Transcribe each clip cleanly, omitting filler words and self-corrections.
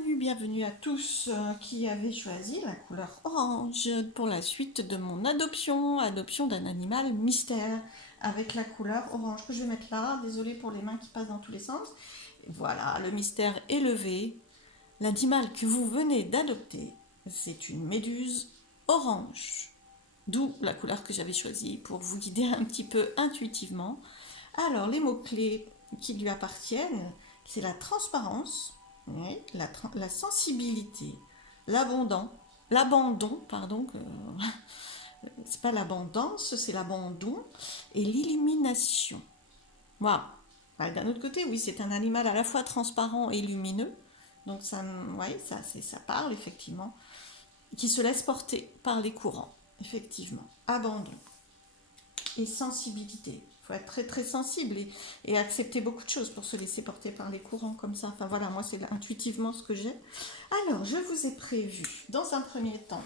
bienvenue à tous qui avaient choisi la couleur orange pour la suite de mon adoption d'un animal mystère avec la couleur orange que je vais mettre là. Désolée pour les mains qui passent dans tous les sens. Voilà, le mystère est levé. L'animal que vous venez d'adopter, c'est une méduse orange. D'où la couleur que j'avais choisie pour vous guider un petit peu intuitivement. Alors, les mots-clés qui lui appartiennent, c'est la transparence, oui, la sensibilité, l'abondant, l'abandon, pardon, c'est pas l'abondance, c'est l'abandon, et l'illumination. Voilà. D'un autre côté, oui, c'est un animal à la fois transparent et lumineux, donc ça, ouais, ça parle effectivement, qui se laisse porter par les courants, effectivement. Abandon et sensibilité. Il faut être très très sensible et accepter beaucoup de choses pour se laisser porter par les courants comme ça. Enfin voilà, moi c'est intuitivement ce que j'ai. Alors, je vous ai prévu, dans un premier temps,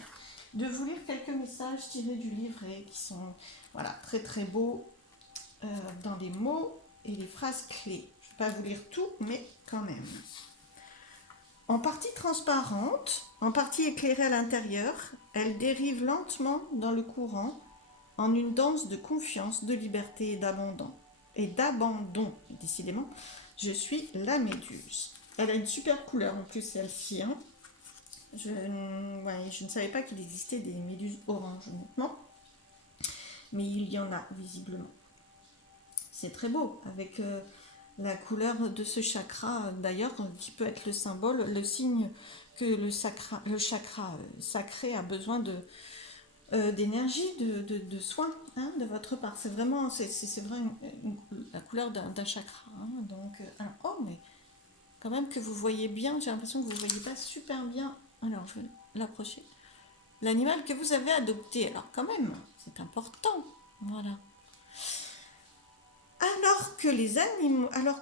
de vous lire quelques messages tirés du livret qui sont voilà, très très beaux dans les mots et les phrases clés. Je ne vais pas vous lire tout, mais quand même. En partie transparente, en partie éclairée à l'intérieur, elle dérive lentement dans le courant en une danse de confiance, de liberté et d'abandon. Et d'abandon, décidément, je suis la méduse. Elle a une super couleur en plus, celle-ci. Hein. Je ne savais pas qu'il existait des méduses oranges, honnêtement. Mais il y en a, visiblement. C'est très beau, avec la couleur de ce chakra, d'ailleurs, qui peut être le symbole, le signe que le chakra sacré a besoin d'énergie, de soins hein, de votre part. C'est vraiment, la couleur d'un chakra. Hein, donc, oh, mais quand même que vous voyez bien, j'ai l'impression que vous ne voyez pas super bien. Alors, je vais l'approcher. L'animal que vous avez adopté, alors quand même, c'est important. Voilà. Alors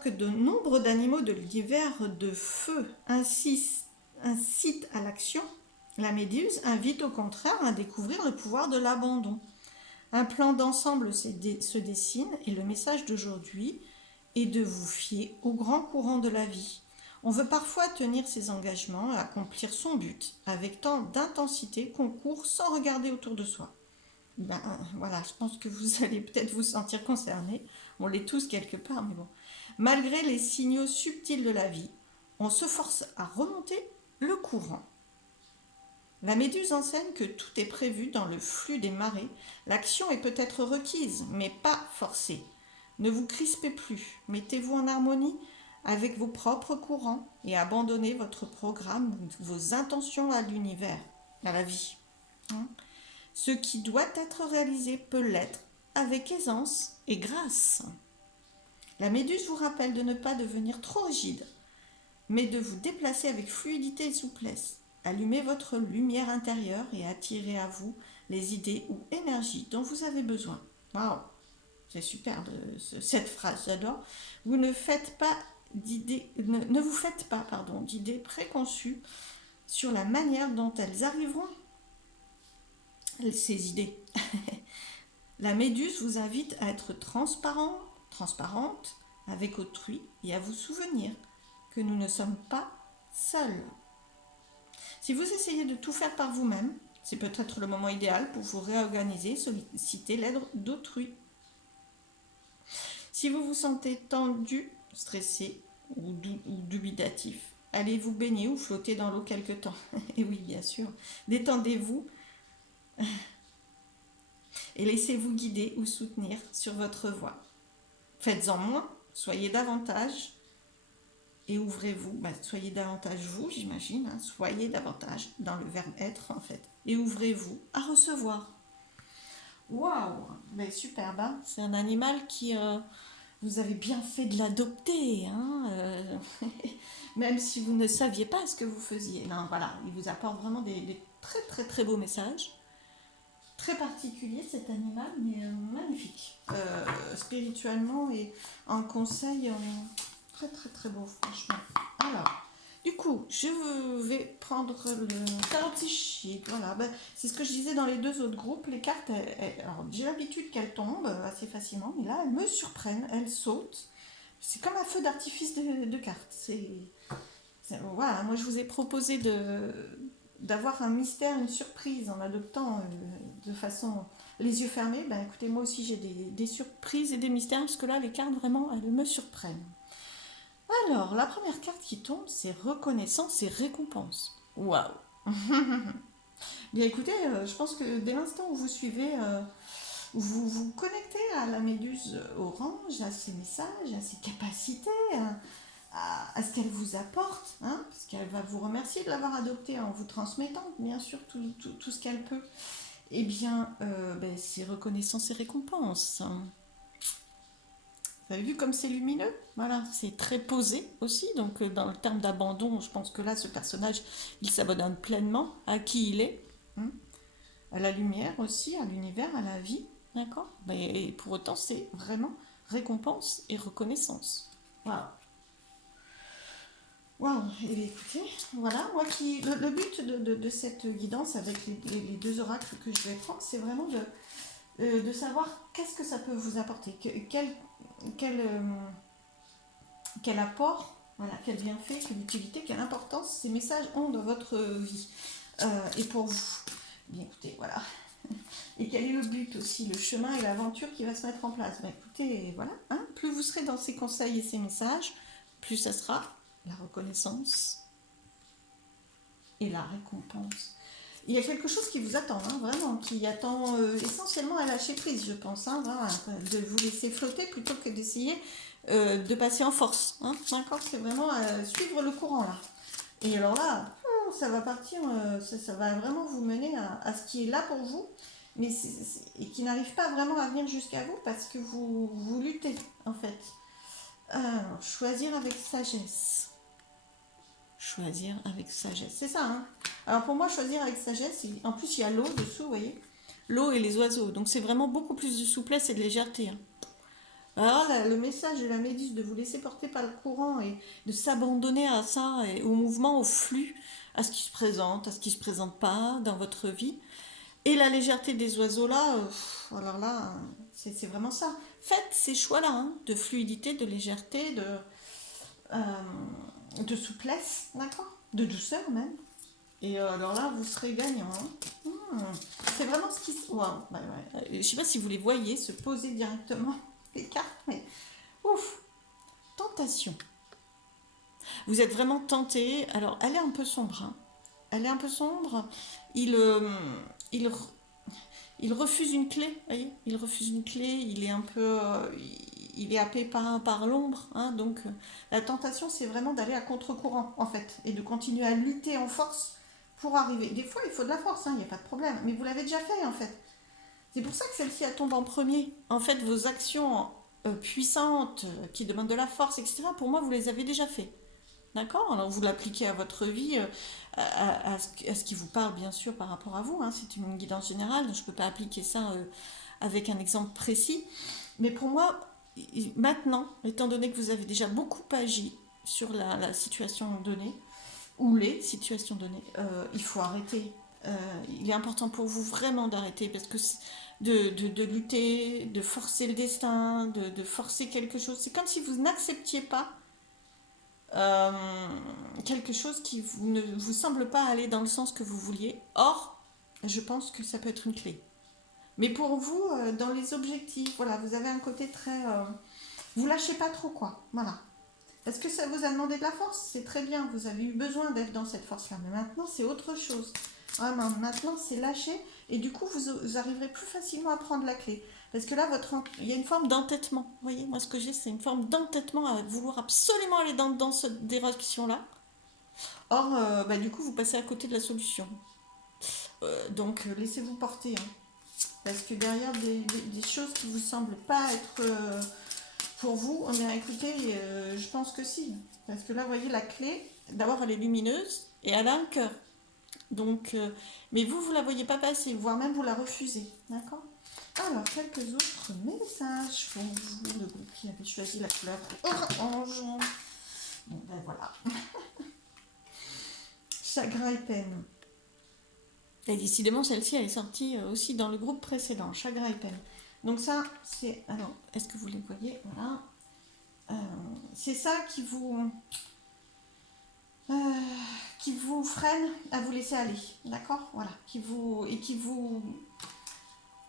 que de nombre d'animaux de l'univers de feu incitent à l'action, la méduse invite au contraire à découvrir le pouvoir de l'abandon. Un plan d'ensemble se dessine et le message d'aujourd'hui est de vous fier au grand courant de la vie. On veut parfois tenir ses engagements et accomplir son but avec tant d'intensité qu'on court sans regarder autour de soi. Ben, voilà, je pense que vous allez peut-être vous sentir concerné. On l'est tous quelque part, mais bon. Malgré les signaux subtils de la vie, on se force à remonter le courant. La méduse enseigne que tout est prévu dans le flux des marées. L'action est peut-être requise, mais pas forcée. Ne vous crispez plus, mettez-vous en harmonie avec vos propres courants et abandonnez votre programme, vos intentions à l'univers, à la vie. Hein? Ce qui doit être réalisé peut l'être avec aisance et grâce. La méduse vous rappelle de ne pas devenir trop rigide, mais de vous déplacer avec fluidité et souplesse. Allumez votre lumière intérieure et attirez à vous les idées ou énergies dont vous avez besoin. Waouh, c'est super cette phrase, j'adore. Vous ne faites pas ne vous faites pas d'idées préconçues sur la manière dont elles arriveront, ces idées. La méduse vous invite à être transparente avec autrui et à vous souvenir que nous ne sommes pas seuls. Si vous essayez de tout faire par vous-même, c'est peut-être le moment idéal pour vous réorganiser, solliciter l'aide d'autrui. Si vous vous sentez tendu, stressé ou dubitatif, allez vous baigner ou flotter dans l'eau quelque temps. Et oui, bien sûr, détendez-vous et laissez-vous guider ou soutenir sur votre voie. Faites-en moins, soyez davantage et ouvrez-vous, soyez davantage vous, j'imagine, hein, soyez davantage dans le verbe être en fait, et ouvrez-vous à recevoir. Waouh, mais superbe, hein, c'est un animal qui, vous avez bien fait de l'adopter, hein, même si vous ne saviez pas ce que vous faisiez. Non, voilà, il vous apporte vraiment des très très très beaux messages. Très particulier cet animal, mais magnifique. Spirituellement et en conseil, très très très beau, franchement. Alors, du coup, je vais prendre le tarot sheet. Voilà, c'est ce que je disais dans les deux autres groupes. Les cartes, alors j'ai l'habitude qu'elles tombent assez facilement, mais là, elles me surprennent, elles sautent. C'est comme un feu d'artifice de cartes. Voilà, moi je vous ai proposé d'avoir un mystère, une surprise en adoptant de façon les yeux fermés. Ben écoutez, moi aussi j'ai des surprises et des mystères parce que là les cartes vraiment elles me surprennent. Alors la première carte qui tombe c'est reconnaissance et récompense. Waouh. Bien écoutez, je pense que dès l'instant où vous suivez, vous vous connectez à la méduse orange, à ses messages, à ses capacités, à ce qu'elle vous apporte, hein, parce qu'elle va vous remercier de l'avoir adoptée en vous transmettant, bien sûr, tout ce qu'elle peut. Eh bien, ben, c'est reconnaissance et récompense. Vous avez vu comme c'est lumineux? Voilà, c'est très posé aussi. Donc, dans le terme d'abandon, je pense que là, ce personnage, il s'abandonne pleinement à qui il est, hein, à la lumière aussi, à l'univers, à la vie. D'accord? Mais pour autant, c'est vraiment récompense et reconnaissance. Voilà. Waouh, et bien, écoutez, voilà, moi qui. Le but de cette guidance avec les deux oracles que je vais prendre, c'est vraiment de savoir qu'est-ce que ça peut vous apporter, quel, quel apport, voilà, quel bienfait, quelle utilité, quelle importance ces messages ont dans votre vie et pour vous. Bien écoutez, voilà. Et quel est le but aussi, le chemin et l'aventure qui va se mettre en place. Ben écoutez, voilà, hein, plus vous serez dans ces conseils et ces messages, plus ça sera la reconnaissance et la récompense. Il y a quelque chose qui vous attend, hein, vraiment, qui attend essentiellement à lâcher prise, je pense, hein, voilà, de vous laisser flotter plutôt que d'essayer de passer en force. Hein, d'accord, c'est vraiment suivre le courant là. Et alors là, ça va partir, ça va vraiment vous mener à ce qui est là pour vous, mais et qui n'arrive pas vraiment à venir jusqu'à vous parce que vous luttez en fait. Alors, choisir avec sagesse. Choisir avec sagesse. C'est ça, hein. Alors pour moi, choisir avec sagesse, en plus il y a l'eau dessous, vous voyez. L'eau et les oiseaux. Donc c'est vraiment beaucoup plus de souplesse et de légèreté, hein. Alors là, le message de la méduse de vous laisser porter par le courant et de s'abandonner à ça, et au mouvement, au flux, à ce qui se présente, à ce qui se présente pas dans votre vie. Et la légèreté des oiseaux là, alors là, c'est vraiment ça. Faites ces choix-là, hein, de fluidité, de légèreté, de souplesse, d'accord? De douceur même. Et alors là, vous serez gagnant, hein. C'est vraiment ce qui se. Waouh, ouais, ouais. Je sais pas si vous les voyez se poser directement, les cartes, mais ouf, tentation. Vous êtes vraiment tenté. Alors, elle est un peu sombre, hein. Elle est un peu sombre. Il, il, il refuse une clé, voyez. Il refuse une clé. Il est un peu, il est happé par l'ombre, hein. Donc, la tentation, c'est vraiment d'aller à contre-courant, en fait, et de continuer à lutter en force pour arriver. Des fois, il faut de la force, hein, il n'y a pas de problème. Mais vous l'avez déjà fait, en fait. C'est pour ça que celle-ci, elle tombe en premier. En fait, vos actions puissantes, qui demandent de la force, etc., pour moi, vous les avez déjà fait. D'accord? Alors vous l'appliquez à votre vie, à ce qui vous parle bien sûr par rapport à vous, hein. C'est une guidance générale, je ne peux pas appliquer ça avec un exemple précis. Mais pour moi, maintenant, étant donné que vous avez déjà beaucoup agi sur la situation donnée, ou les situations données, il faut arrêter. Il est important pour vous vraiment d'arrêter parce que de lutter, de forcer le destin, de forcer quelque chose. C'est comme si vous n'acceptiez pas euh, quelque chose qui ne vous semble pas aller dans le sens que vous vouliez. Or, je pense que ça peut être une clé. Mais pour vous, dans les objectifs, voilà, vous avez un côté très... vous lâchez pas trop, quoi. Voilà. Parce que ça vous a demandé de la force, c'est très bien, vous avez eu besoin d'être dans cette force-là. Mais maintenant, c'est autre chose. Vraiment, maintenant, c'est lâcher. Et du coup, vous arriverez plus facilement à prendre la clé. Parce que là, il y a une forme d'entêtement. Vous voyez, moi, ce que j'ai, c'est une forme d'entêtement à vouloir absolument aller dans cette direction-là. Or, bah, du coup, vous passez à côté de la solution. Donc, laissez-vous porter, hein. Parce que derrière des choses qui vous semblent pas être pour vous, on a écouté, je pense que si. Parce que là, vous voyez, la clé, d'abord, elle est lumineuse et elle a un cœur. Donc, mais vous la voyez pas passer, voire même vous la refusez. D'accord? Alors, quelques autres messages pour vous, le groupe qui avait choisi la couleur orange. Bon, ben voilà. Chagrin et peine. Et décidément, celle-ci, elle est sortie aussi dans le groupe précédent, chagrin et peine. Donc ça, c'est... Alors, est-ce que vous les voyez? Voilà. C'est ça qui vous... euh, qui vous freine à vous laisser aller, d'accord? Voilà, qui vous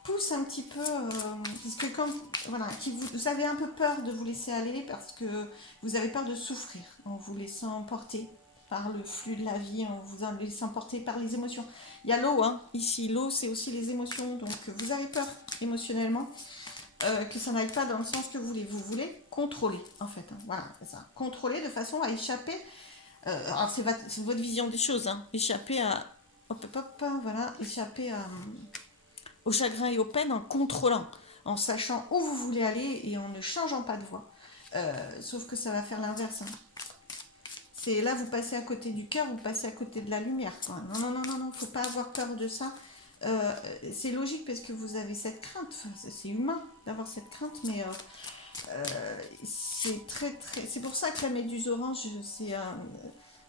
pousse un petit peu, parce que comme, voilà, vous avez un peu peur de vous laisser aller parce que vous avez peur de souffrir en vous laissant porter par le flux de la vie, en vous laissant porter par les émotions. Il y a l'eau, hein, ici, l'eau c'est aussi les émotions, donc vous avez peur émotionnellement que ça n'aille pas dans le sens que vous voulez. Vous voulez contrôler, en fait, hein, voilà, c'est ça. Contrôler de façon à échapper, alors c'est votre vision des choses, hein, échapper à, hop, hop, hop, voilà, échapper à au chagrin et aux peines en contrôlant, en sachant où vous voulez aller et en ne changeant pas de voie. Sauf que ça va faire l'inverse, hein. C'est là, vous passez à côté du cœur, vous passez à côté de la lumière, quoi. Non, non, non, non, non, faut pas avoir peur de ça. C'est logique parce que vous avez cette crainte. Enfin, c'est humain d'avoir cette crainte, mais c'est très, très. C'est pour ça que la méduse orange,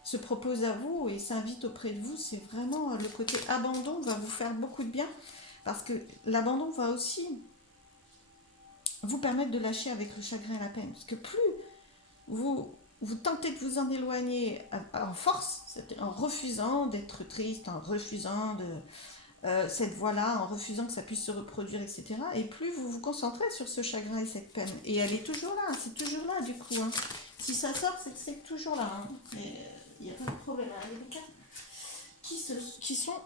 se propose à vous et s'invite auprès de vous. C'est vraiment le côté abandon va vous faire beaucoup de bien parce que l'abandon va aussi vous permettre de lâcher avec le chagrin et la peine. Parce que plus vous tentez de vous en éloigner en force, en refusant d'être triste, en refusant cette voie-là, en refusant que ça puisse se reproduire, etc. Et plus vous vous concentrez sur ce chagrin et cette peine. Et elle est toujours là, c'est toujours là du coup, hein. Si ça sort, c'est que c'est toujours là, hein. Mais il n'y a pas de problème, hein. Il y a des cartes qui sont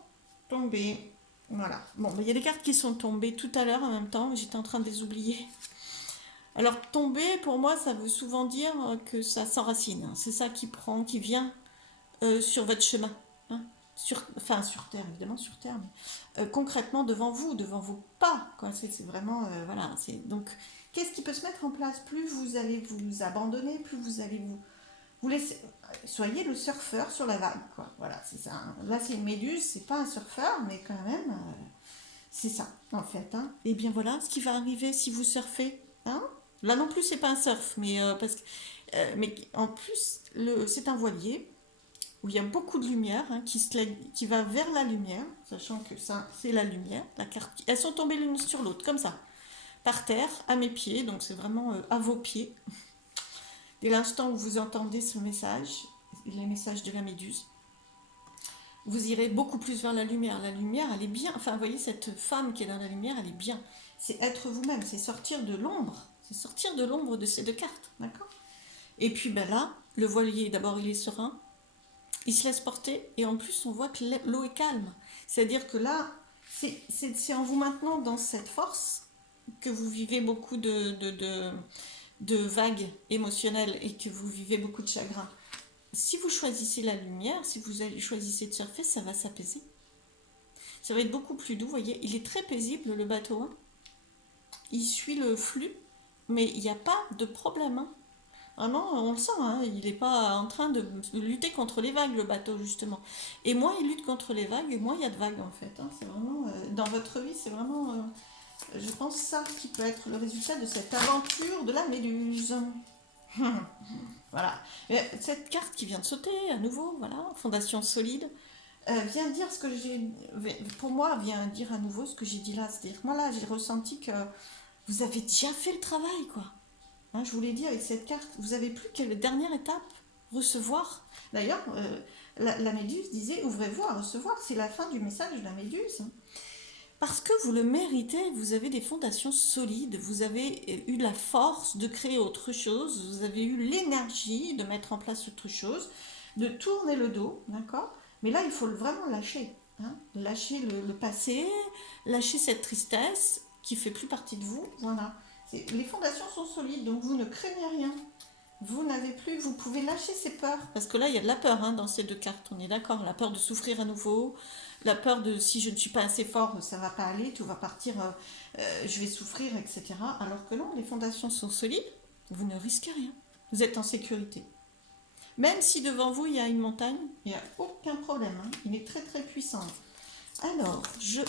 tombées. Voilà. Bon, il y a des cartes qui sont tombées tout à l'heure en même temps, j'étais en train de les oublier. Alors, tomber, pour moi, ça veut souvent dire que ça s'enracine. C'est ça qui prend, qui vient sur votre chemin, hein. Enfin, sur Terre, évidemment, sur Terre, mais concrètement devant vous, devant vos pas, quoi. C'est vraiment, voilà. Donc, qu'est-ce qui peut se mettre en place? Plus vous allez vous abandonner, plus vous allez vous laisser. Soyez le surfeur sur la vague, quoi. Voilà, c'est ça, hein. Là, c'est une méduse, c'est pas un surfeur, mais quand même, c'est ça, en fait, hein. Et bien voilà, ce qui va arriver si vous surfez, hein. Là non plus, c'est pas un surf, mais en plus, c'est un voilier où il y a beaucoup de lumière, hein, qui va vers la lumière, sachant que ça, c'est la lumière. La carte, elles sont tombées l'une sur l'autre, comme ça, par terre, à mes pieds, donc c'est vraiment à vos pieds. Dès l'instant où vous entendez ce message, les messages de la méduse, vous irez beaucoup plus vers la lumière. La lumière, elle est bien. Enfin, vous voyez, cette femme qui est dans la lumière, elle est bien. C'est être vous-même, c'est sortir de l'ombre. C'est sortir de l'ombre de ces deux cartes, d'accord? Et puis ben là, le voilier, d'abord, il est serein, il se laisse porter, et en plus, on voit que l'eau est calme. C'est-à-dire que là, c'est en vous maintenant dans cette force que vous vivez beaucoup de vagues émotionnelles et que vous vivez beaucoup de chagrin. Si vous choisissez la lumière, si vous choisissez de surfer, ça va s'apaiser. Ça va être beaucoup plus doux, vous voyez. Il est très paisible, le bateau, hein. Il suit le flux, mais il n'y a pas de problème, hein. Vraiment, on le sent, hein. Il n'est pas en train de lutter contre les vagues, le bateau, justement. Et moins il lutte contre les vagues, et moins il y a de vagues, en fait, hein. C'est vraiment, dans votre vie, c'est vraiment, je pense, ça qui peut être le résultat de cette aventure de la méduse. Voilà. Cette carte qui vient de sauter, à nouveau, voilà, fondation solide, vient dire ce que j'ai. Pour moi, vient dire à nouveau ce que j'ai dit là. C'est-à-dire, moi là, j'ai ressenti que vous avez déjà fait le travail, quoi. Hein, je vous l'ai dit avec cette carte, vous n'avez plus que la dernière étape, recevoir. D'ailleurs, la méduse disait ouvrez-vous à recevoir. C'est la fin du message de la méduse, hein. Parce que vous le méritez, vous avez des fondations solides, vous avez eu la force de créer autre chose, vous avez eu l'énergie de mettre en place autre chose, de tourner le dos, d'accord? Mais là, il faut vraiment lâcher, hein. Lâcher le passé, lâcher cette tristesse qui fait plus partie de vous, voilà. Les fondations sont solides, donc vous ne craignez rien. Vous n'avez plus, vous pouvez lâcher ces peurs. Parce que là, il y a de la peur, hein, dans ces deux cartes, on est d'accord. La peur de souffrir à nouveau, la peur de si je ne suis pas assez fort, ça ne va pas aller, tout va partir, je vais souffrir, etc. Alors que non, les fondations sont solides, vous ne risquez rien. Vous êtes en sécurité. Même si devant vous, il y a une montagne, il n'y a aucun problème, hein. Il est très très puissant. Alors, je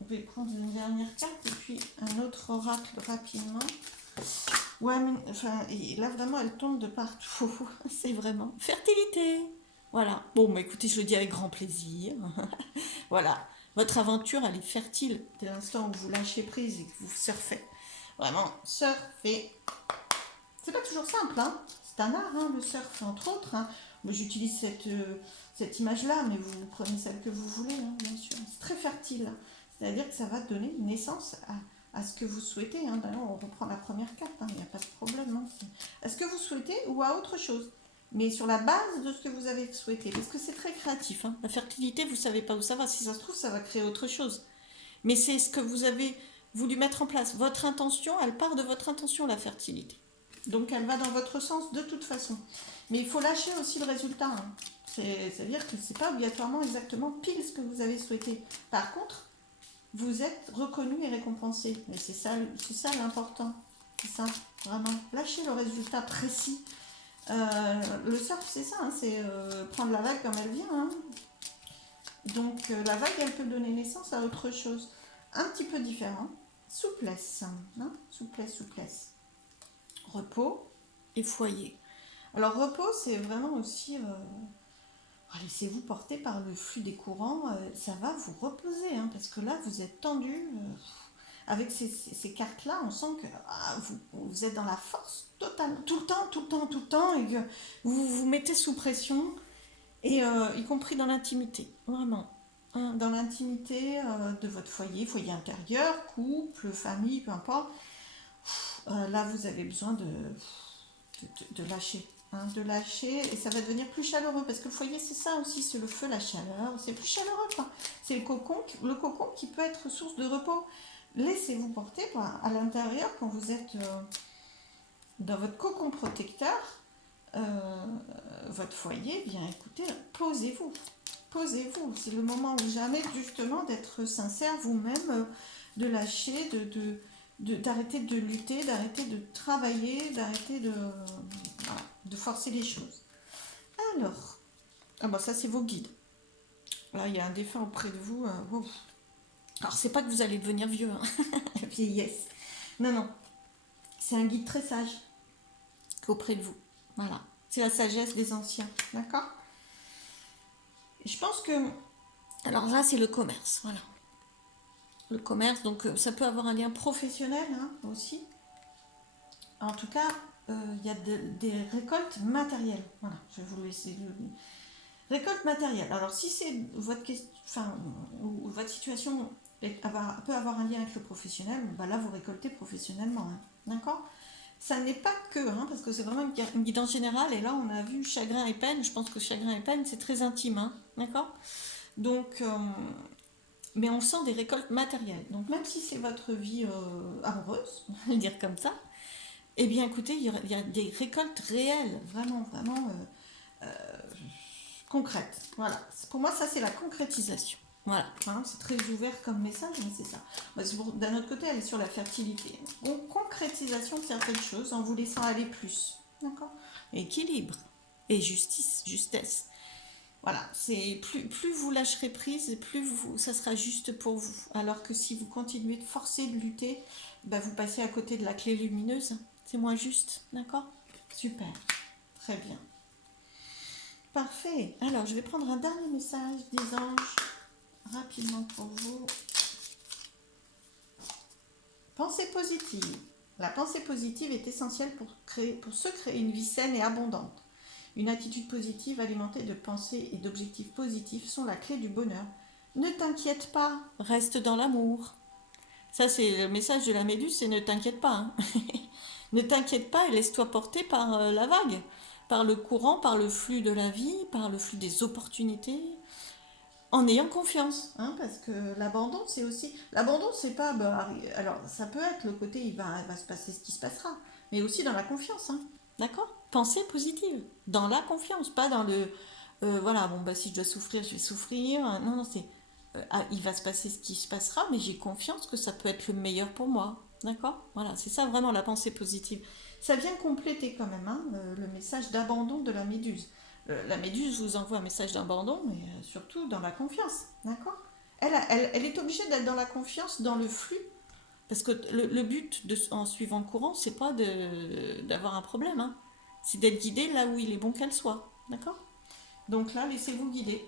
vais prendre une dernière carte et puis un autre oracle rapidement. Ouais, mais enfin, là vraiment, elle tombe de partout. C'est vraiment fertilité. Voilà. Bon, bah écoutez, je le dis avec grand plaisir. Voilà. Votre aventure, elle est fertile dès l'instant où vous lâchez prise et que vous surfez. Vraiment, surfer. C'est pas toujours simple, hein. C'est un art, hein, le surf, entre autres, hein. Moi, j'utilise cette image-là, mais vous prenez celle que vous voulez, hein, bien sûr. C'est très fertile, hein. C'est-à-dire que ça va donner naissance à ce que vous souhaitez, hein. D'ailleurs, on reprend la première carte, hein, il n'y a pas de problème, hein. À ce que vous souhaitez ou à autre chose. Mais sur la base de ce que vous avez souhaité. Parce que c'est très créatif, hein. La fertilité, vous ne savez pas où ça va. Si ça se trouve, ça va créer autre chose. Mais c'est ce que vous avez voulu mettre en place. Votre intention, elle part de votre intention, la fertilité. Donc elle va dans votre sens de toute façon. Mais il faut lâcher aussi le résultat, hein. C'est-à-dire que ce n'est pas obligatoirement exactement pile ce que vous avez souhaité. Par contre, vous êtes reconnu et récompensé. Et c'est ça l'important. C'est ça, vraiment. Lâchez le résultat précis. Le surf, c'est ça, hein, c'est prendre la vague comme elle vient, hein. Donc la vague, elle peut donner naissance à autre chose. Un petit peu différent. Souplesse, hein, souplesse, souplesse. Repos et foyer. Alors repos, c'est vraiment aussi... laissez-vous porter par le flux des courants, ça va vous reposer, hein, parce que là, vous êtes tendu. Avec ces cartes-là, on sent que vous êtes dans la force totale, tout le temps, tout le temps, tout le temps, et que vous vous mettez sous pression, et y compris dans l'intimité, vraiment. Hein, dans l'intimité de votre foyer, foyer intérieur, couple, famille, peu importe. Là, vous avez besoin de lâcher. Hein, de lâcher, et ça va devenir plus chaleureux, parce que le foyer, c'est ça aussi, c'est le feu, la chaleur, c'est plus chaleureux, quoi. C'est le cocon qui peut être source de repos. Laissez-vous porter à l'intérieur quand vous êtes dans votre cocon protecteur, votre foyer, bien écoutez, posez-vous. Posez-vous. C'est le moment où jamais justement d'être sincère vous-même, de lâcher, d'arrêter de lutter, d'arrêter de travailler, d'arrêter de forcer les choses. Alors, ça c'est vos guides. Là, il y a un défunt auprès de vous. Alors, c'est pas que vous allez devenir vieux, hein. La vieillesse. Non, non. C'est un guide très sage auprès de vous. Voilà. C'est la sagesse des anciens. D'accord ? Et je pense que... Alors là, c'est le commerce. Voilà. Le commerce, donc ça peut avoir un lien professionnel, hein, aussi. En tout cas, il y a des récoltes matérielles. Voilà. Je vais vous laisser récolte matérielle. Alors, si c'est votre situation peut avoir un lien avec le professionnel, là, vous récoltez professionnellement. Hein. D'accord ? Ça n'est pas que, hein, parce que c'est vraiment une guidance générale, et là, on a vu chagrin et peine. Je pense que chagrin et peine, c'est très intime. Hein. D'accord ? Donc, mais on sent des récoltes matérielles. Donc, même si c'est votre vie amoureuse, on va le dire comme ça, eh bien, écoutez, il y a des récoltes réelles, vraiment, vraiment... concrète. Voilà. Pour moi, ça, c'est la concrétisation. Voilà. Hein, c'est très ouvert comme message, mais c'est ça. D'un autre côté, elle est sur la fertilité. Donc, concrétisation de certaines choses en vous laissant aller plus. D'accord ? Équilibre et justesse. Voilà. C'est plus vous lâcherez prise, ça sera juste pour vous. Alors que si vous continuez de forcer, de lutter, vous passez à côté de la clé lumineuse. C'est moins juste. D'accord ? Super. Très bien. Parfait. Alors, je vais prendre un dernier message des anges, rapidement pour vous. Pensée positive. La pensée positive est essentielle pour se créer une vie saine et abondante. Une attitude positive alimentée de pensées et d'objectifs positifs sont la clé du bonheur. Ne t'inquiète pas, reste dans l'amour. Ça, c'est le message de la Méduse, c'est ne t'inquiète pas. Hein. Ne t'inquiète pas et laisse-toi porter par la vague, par le courant, par le flux de la vie, par le flux des opportunités, en ayant confiance, hein, parce que l'abandon, c'est aussi... L'abandon, c'est pas... alors, ça peut être le côté, il va se passer ce qui se passera, mais aussi dans la confiance, hein, d'accord ? Pensée positive, dans la confiance, pas dans le... si je dois souffrir, je vais souffrir. Non, non, c'est... il va se passer ce qui se passera, mais j'ai confiance que ça peut être le meilleur pour moi, d'accord ? Voilà, c'est ça vraiment la pensée positive. Ça vient compléter quand même, hein, le message d'abandon de la Méduse. La Méduse vous envoie un message d'abandon, mais surtout dans la confiance, d'accord ? Elle est obligée d'être dans la confiance, dans le flux, parce que le but en suivant le courant, c'est pas d'avoir un problème, hein. C'est d'être guidée là où il est bon qu'elle soit, d'accord ? Donc là, laissez-vous guider,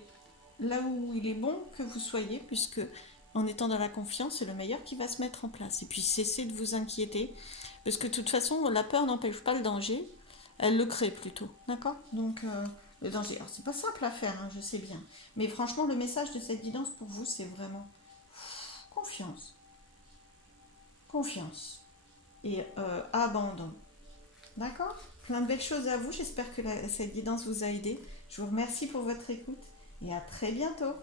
là où il est bon que vous soyez, puisque en étant dans la confiance, c'est le meilleur qui va se mettre en place. Et puis cessez de vous inquiéter, parce que de toute façon, la peur n'empêche pas le danger, elle le crée plutôt, d'accord ? Donc le danger. Alors, c'est pas simple à faire, hein, je sais bien. Mais franchement, le message de cette guidance pour vous, c'est vraiment confiance, confiance et abandon. D'accord? Plein de belles choses à vous. J'espère que cette guidance vous a aidé. Je vous remercie pour votre écoute et à très bientôt.